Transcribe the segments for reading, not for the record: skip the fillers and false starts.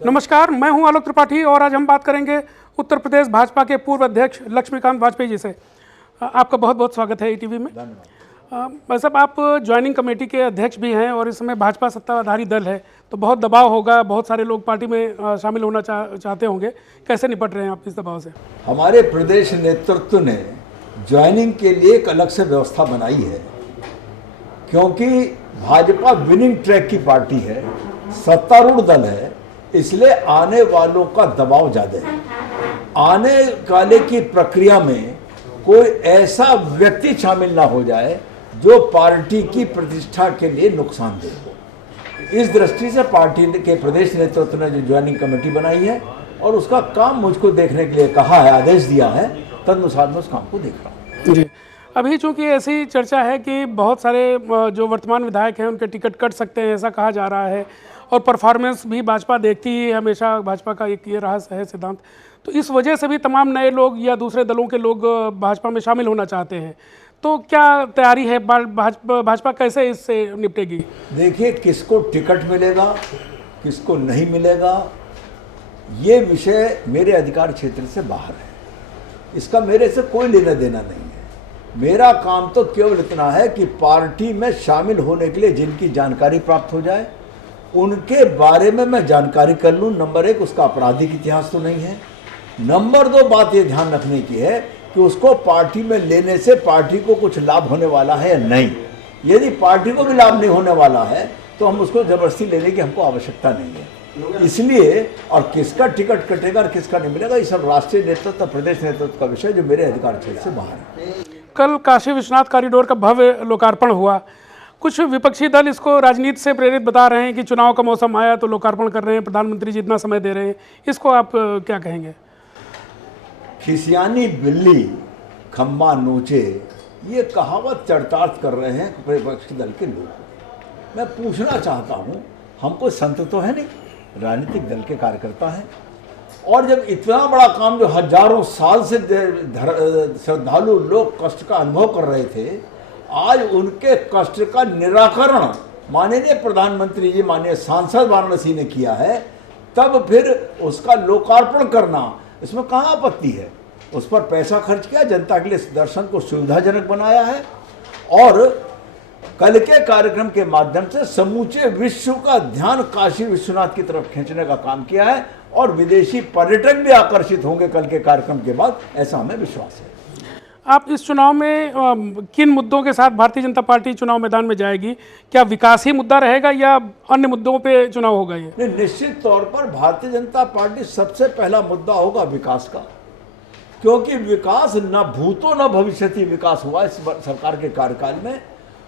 नमस्कार, मैं हूं आलोक त्रिपाठी और आज हम बात करेंगे उत्तर प्रदेश भाजपा के पूर्व अध्यक्ष लक्ष्मीकांत वाजपेयी जी से। आपका बहुत बहुत स्वागत है ईटीवी में। भाई साहब, आप ज्वाइनिंग कमेटी के अध्यक्ष भी हैं और इस समय भाजपा सत्ताधारी दल है, तो बहुत दबाव होगा, बहुत सारे लोग पार्टी में शामिल होना चाहते होंगे। कैसे निपट रहे हैं आप इस दबाव से? हमारे प्रदेश नेतृत्व ने ज्वाइनिंग के लिए एक अलग से व्यवस्था बनाई है, क्योंकि भाजपा विनिंग ट्रैक की पार्टी है, सत्तारूढ़ दल है, इसलिए आने वालों का दबाव ज्यादा है। आने वाले की प्रक्रिया में कोई ऐसा व्यक्ति शामिल ना हो जाए जो पार्टी की प्रतिष्ठा के लिए नुकसानदेह हो। इस दृष्टि से पार्टी के प्रदेश नेतृत्व ने जो ज्वाइनिंग कमेटी बनाई है और उसका काम मुझको देखने के लिए कहा है, आदेश दिया है, तदनुसार मैं उस काम को देख रहा हूँ। जी, अभी चूंकि ऐसी चर्चा है कि बहुत सारे जो वर्तमान विधायक हैं उनके टिकट कट सकते हैं, ऐसा कहा जा रहा है, और परफॉर्मेंस भी भाजपा देखती ही हमेशा, भाजपा का एक ये रहा है सिद्धांत। तो इस वजह से भी तमाम नए लोग या दूसरे दलों के लोग भाजपा में शामिल होना चाहते हैं। तो क्या तैयारी है, भाजपा कैसे इससे निपटेगी? देखिए, किसको टिकट मिलेगा, किसको नहीं मिलेगा, ये विषय मेरे अधिकार क्षेत्र से बाहर है। इसका मेरे से कोई लेना देना नहीं है। मेरा काम तो केवल इतना है कि पार्टी में शामिल होने के लिए जिनकी जानकारी प्राप्त हो जाए उनके बारे में मैं जानकारी कर लूँ। नंबर एक, उसका आपराधिक इतिहास तो नहीं है। नंबर दो, बात ये ध्यान रखने की है कि उसको पार्टी में लेने से पार्टी को कुछ लाभ होने वाला है या नहीं। यदि पार्टी को भी लाभ नहीं होने वाला है तो हम उसको जबरदस्ती लेने की हमको आवश्यकता नहीं है। इसलिए, और किसका टिकट कटेगा और किसका नहीं मिलेगा, ये सब राष्ट्रीय नेतृत्व, प्रदेश नेतृत्व का विषय जो मेरे अधिकार क्षेत्र से बाहर है। कल काशी विश्वनाथ कॉरिडोर का भव्य लोकार्पण हुआ। कुछ विपक्षी दल इसको राजनीति से प्रेरित बता रहे हैं कि चुनाव का मौसम आया तो लोकार्पण कर रहे हैं, प्रधानमंत्री जी इतना समय दे रहे हैं। इसको आप क्या कहेंगे? खिसियानी बिल्ली खम्बा नोचे, ये कहावत चरितार्थ कर रहे हैं विपक्षी दल के लोग। मैं पूछना चाहता हूँ, हम कोई संत तो है नहीं, राजनीतिक दल के कार्यकर्ता हैं, और जब इतना बड़ा काम जो हजारों साल से श्रद्धालु लोग कष्ट का अनुभव कर रहे थे, आज उनके कष्ट का निराकरण माननीय प्रधानमंत्री जी, माननीय सांसद वाराणसी ने किया है, तब फिर उसका लोकार्पण करना, इसमें कहाँ आपत्ति है? उस पर पैसा खर्च किया, जनता के लिए दर्शन को सुविधाजनक बनाया है, और कल के कार्यक्रम के माध्यम से समूचे विश्व का ध्यान काशी विश्वनाथ की तरफ खींचने का काम किया है, और विदेशी पर्यटक भी आकर्षित होंगे कल के कार्यक्रम के बाद, ऐसा हमें विश्वास है। आप इस चुनाव में किन मुद्दों के साथ भारतीय जनता पार्टी चुनाव मैदान में जाएगी? क्या विकास ही मुद्दा रहेगा या अन्य मुद्दों पे चुनाव होगा? ये निश्चित तौर पर भारतीय जनता पार्टी सबसे पहला मुद्दा होगा विकास का, क्योंकि विकास न भूतो न भविष्यति विकास हुआ इस सरकार के कार्यकाल में,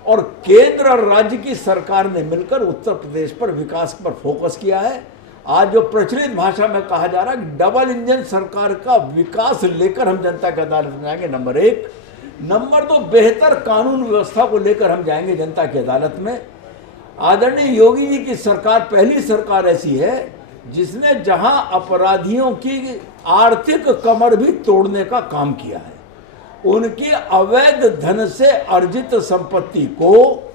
और केंद्र और राज्य की सरकार ने मिलकर उत्तर प्रदेश पर विकास पर फोकस किया है। आज जो प्रचलित भाषा में कहा जा रहा है कि डबल इंजन सरकार का विकास लेकर हम जनता की अदालत में जाएंगे, नंबर एक। नंबर दो, बेहतर कानून व्यवस्था को लेकर हम जाएंगे जनता की अदालत में। आदरणीय योगी जी की सरकार पहली सरकार ऐसी है जिसने जहां अपराधियों की आर्थिक कमर भी तोड़ने का काम किया है, उनकी अवैध धन से अर्जित संपत्ति को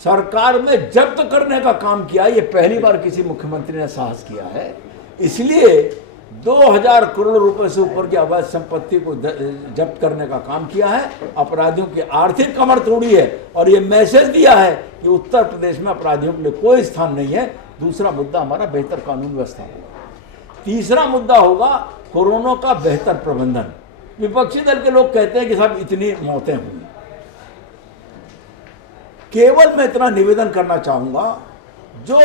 सरकार में जब्त करने का काम किया। ये पहली बार किसी मुख्यमंत्री ने साहस किया है। इसलिए 2000 करोड़ रुपए से ऊपर की अवैध संपत्ति को जब्त करने का काम किया है, अपराधियों की आर्थिक कमर तोड़ी है, और ये मैसेज दिया है कि उत्तर प्रदेश में अपराधियों के लिए कोई स्थान नहीं है। दूसरा मुद्दा हमारा बेहतर कानून व्यवस्था होगा। तीसरा मुद्दा होगा कोरोना का बेहतर प्रबंधन। विपक्षी दल के लोग कहते हैं कि साहब इतनी मौतें हुई। केवल मैं इतना निवेदन करना चाहूंगा, जो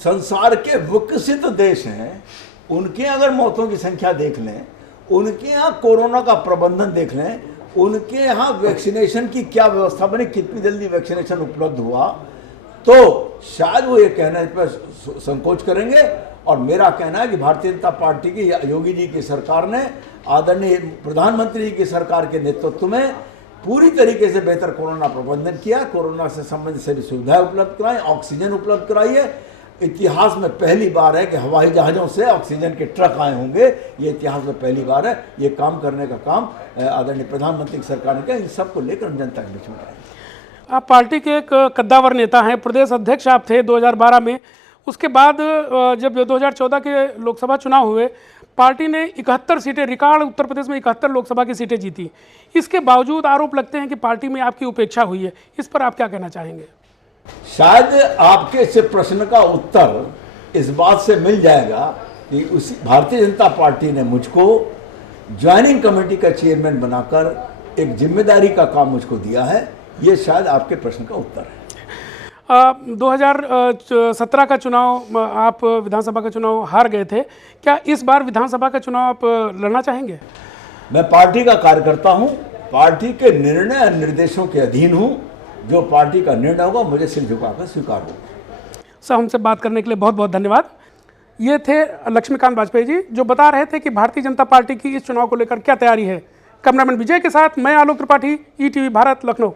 संसार के विकसित देश हैं उनके अगर मौतों की संख्या देख लें, उनके यहाँ कोरोना का प्रबंधन देख लें, उनके यहाँ वैक्सीनेशन की क्या व्यवस्था बनी, कितनी जल्दी वैक्सीनेशन उपलब्ध हुआ, तो शायद वो ये कहने पर संकोच करेंगे। और मेरा कहना है कि भारतीय जनता पार्टी की, योगी जी की सरकार ने, आदरणीय प्रधानमंत्री जी की सरकार के नेतृत्व में पूरी तरीके से बेहतर कोरोना प्रबंधन किया। कोरोना से संबंधित सभी सुविधाएं उपलब्ध कराई, ऑक्सीजन उपलब्ध कराई है। इतिहास में पहली बार है कि हवाई जहाज़ों से ऑक्सीजन के ट्रक आए होंगे, ये इतिहास में पहली बार है। ये काम करने का काम आदरणीय प्रधानमंत्री की सरकार ने किया। इन सबको लेकर हम जनता के बीच में आए। आप पार्टी के एक कद्दावर नेता हैं, प्रदेश अध्यक्ष आप थे 2012 में। उसके बाद जब 2014 के लोकसभा चुनाव हुए, पार्टी ने 71 सीटें, रिकॉर्ड उत्तर प्रदेश में 71 लोकसभा की सीटें जीती। इसके बावजूद आरोप लगते हैं कि पार्टी में आपकी उपेक्षा हुई है। इस पर आप क्या कहना चाहेंगे? शायद आपके इस प्रश्न का उत्तर इस बात से मिल जाएगा कि उसी भारतीय जनता पार्टी ने मुझको ज्वाइनिंग कमेटी का चेयरमैन बनाकर एक जिम्मेदारी का काम मुझको दिया है। ये शायद आपके प्रश्न का उत्तर है। 2017 का चुनाव, आप विधानसभा का चुनाव हार गए थे। क्या इस बार विधानसभा का चुनाव आप लड़ना चाहेंगे? मैं पार्टी का कार्यकर्ता हूं, पार्टी के निर्णय और निर्देशों के अधीन हूं। जो पार्टी का निर्णय होगा मुझे सिर झुकाकर स्वीकार होगा। सर, हमसे बात करने के लिए बहुत बहुत धन्यवाद। ये थे लक्ष्मीकांत वाजपेयी जी, जो बता रहे थे कि भारतीय जनता पार्टी की इस चुनाव को लेकर क्या तैयारी है। कैमरामैन विजय के साथ मैं आलोक त्रिपाठी, ईटीवी भारत, लखनऊ।